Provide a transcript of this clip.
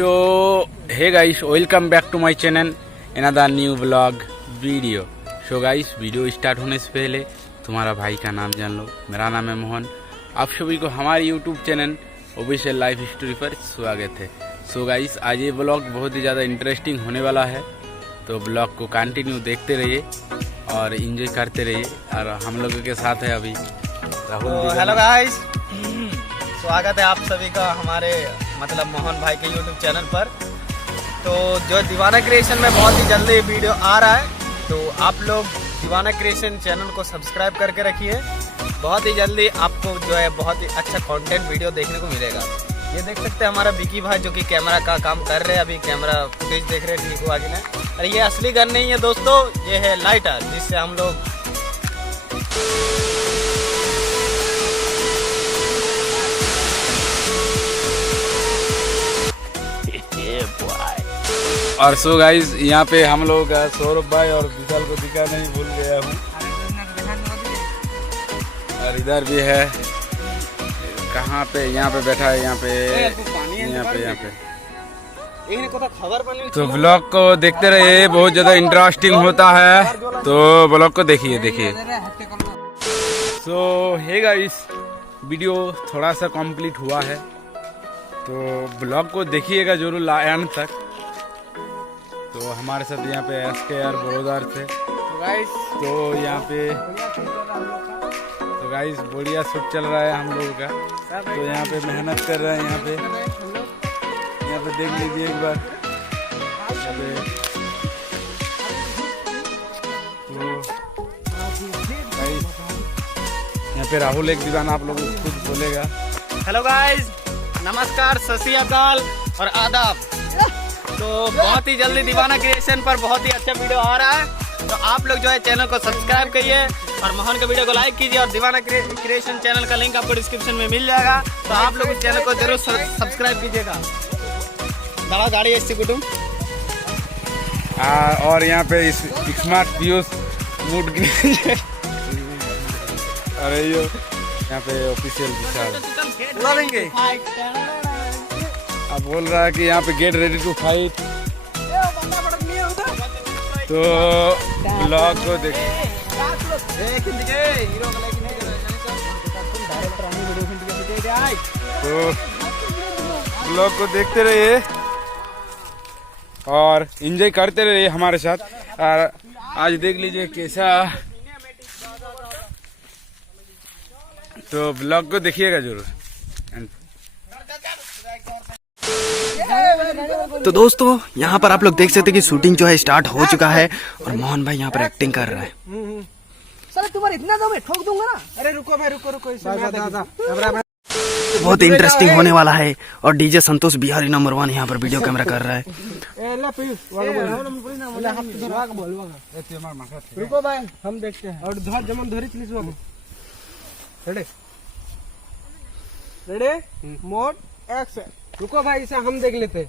So hey guys, welcome back to my channel, another new vlog video. So guys, video start होने से पहले तुम्हारा भाई का नाम जान लो। मेरा नाम है मोहन। आप सभी को हमारे YouTube channel official life story पर स्वागत है। सो गाइस, आज ये ब्लॉग बहुत ही ज़्यादा इंटरेस्टिंग होने वाला है, तो ब्लॉग को कंटिन्यू देखते रहिए और एंजॉय करते रहिए। और हम लोगों के साथ है अभी राहुल। हेलो गाइस, स्वागत है आप सभी का हमारे मतलब मोहन भाई के यूट्यूब चैनल पर। तो जो दीवाना क्रिएशन में बहुत ही जल्दी वीडियो आ रहा है, तो आप लोग दीवाना क्रिएशन चैनल को सब्सक्राइब करके रखिए। बहुत ही जल्दी आपको जो है बहुत ही अच्छा कंटेंट वीडियो देखने को मिलेगा। ये देख सकते हैं हमारा विकी भाई जो कि कैमरा का काम कर रहे हैं, अभी कैमरा फुटेज देख रहे हैं। ठीक हुआ कि नहीं? और ये असली गन नहीं है दोस्तों, ये है लाइटर, जिससे हम लोग और सो गाइस, यहाँ पे हम लोग सौरभ भाई और विशाल को दिखा नहीं भूल गया हूँ। और इधर भी है, कहाँ पे? यहाँ पे बैठा है, यहाँ पे। तो ब्लॉग को देखते रहिए, बहुत ज़्यादा इंटरेस्टिंग होता है, तो ब्लॉग को देखिए। सो हे गाइस, वीडियो थोड़ा सा कंप्लीट हुआ है, तो ब्लॉग को देखिएगा जरूर एंड तक। तो हमारे साथ यहाँ पे SKR ब्रोदर थे तो यहाँ पे गाइस बढ़िया शूट चल रहा है हम लोगों का। तो यहाँ पे मेहनत कर रहे हैं, यहाँ पे देख लीजिए एक बार। यहाँ पे राहुल एक दीवाना आप लोगों को खुद बोलेगा। हेलो गाइस, नमस्कार, सत श्री अकाल और आदाब। तो बहुत ही जल्दी दीवाना क्रिएशन पर बहुत ही अच्छा वीडियो आ रहा है, तो आप लोग जो है चैनल को सब्सक्राइब करिए और मोहन के वीडियो को लाइक कीजिए। और दीवाना क्रिएशन चैनल का लिंक आपको डिस्क्रिप्शन में मिल जाएगा, तो आप लोग इस चैनल को जरूर सब्सक्राइब कीजिएगा। बड़ा गाड़ी है कुटुम। और यहाँ पे स्मार्ट पीयूष मूड अरे यो यहाँ पे ऑफिशियल विशाल अब बोल रहा है कि यहाँ पे गेट रेडी टू फाइट। तो ब्लॉग को देखते रहिए और एंजॉय करते रहिए हमारे साथ। और आज देख लीजिए कैसा, तो ब्लॉग को देखिएगा जरूर। तो दोस्तों, यहाँ पर आप लोग देख सकते हैं कि शूटिंग जो है स्टार्ट हो चुका है और मोहन भाई यहाँ पर एक्टिंग कर रहा है। सर तुम्हारा इतना दो मैं ठोक दूंगा ना। अरे रुको भाई, रुको बहुत इंटरेस्टिंग होने वाला है। और डीजे संतोष बिहारी नंबर 1 यहाँ पर वीडियो कैमरा कर रहा है। रुको भाई, हम देखते हैं। और धर जमन धरी चलिस बाबू। Ready mode action. रुको भाई, इसे हम देख लेते हैं।